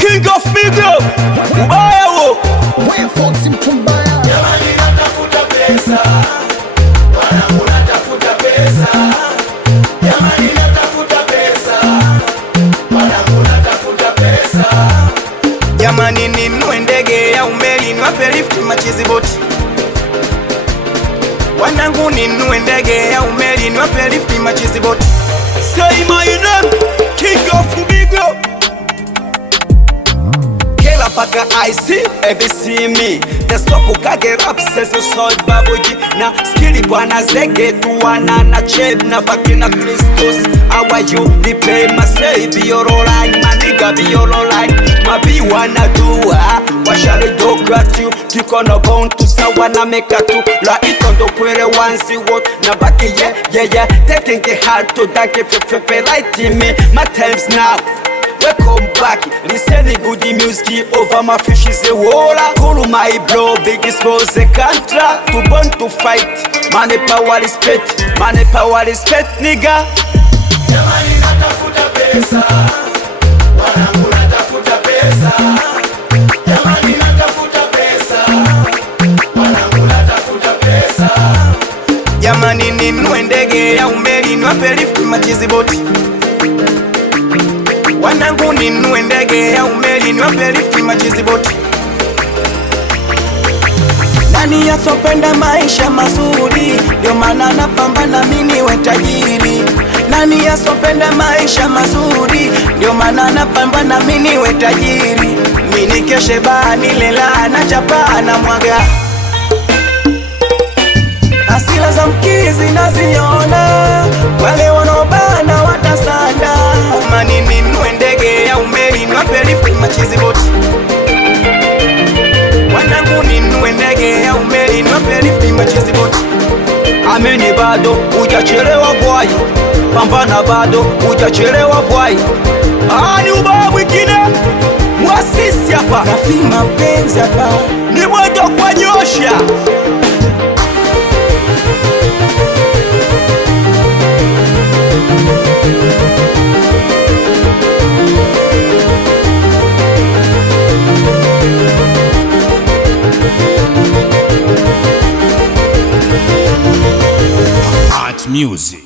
King of Migo, ubaya wo. Wewe Foxy mtu mbaya. Jamani natafuta pesa, wanangu natafuta pesa. Jamani natafuta pesa, wanangu natafuta pesa. Jamani ninunue ndege ya umeli niwape lift machizi boti. Wanangu ninunue ndege ya umeli niwape lift machizi boti. Say my name, King of Migo. Kela paka I see, every see me. Testoku kage rap sesi sold babuji. Na skili bwana zege tuwana na cheb na baki na Christos. How are you? They play my say be your line, my nigga be your line. My be wanna do what shall I do at you? Tiko no bound to sawa na meka tu. La itondo kwere wansi what na baki yeah. Taking it hard to thank you for lighting me. My times now. Welcome back, listening good music over my fish is a water. Cool my bro, biggest was a contra. To born to fight, money power respect, nigga. Jamani natafuta pesa, wanangu natafuta pesa. Jamani natafuta pesa, wanangu natafuta pesa. Jamani ninunue ndege ya umeli niwape lift machizi boti. Wanangu ninunue ndege ya umeli niwape lift machizi boti. Nani asopenda maisha mazuri? Ndio maana napambana mimi niwe tajiri. Nani asopenda maisha mazuri? Ndio maana napambana mimi niwe tajiri. Mimi keshe bani lela na chapa na mwaga. Asila za mkizi naziona, wale wanaobana watasanda. Mani ninunue ndege ya umeli niwape lift machizi boti. Wanangu ninunue ndege ya umeli niwape lift machizi boti. Amini bado hujachelewa bwai, pambana bado hujachelewa bwai. Ni ubaya mwingine mwasisi hapa, nafima mpenzi hapa, ni mwendo kwa nyosha. Music.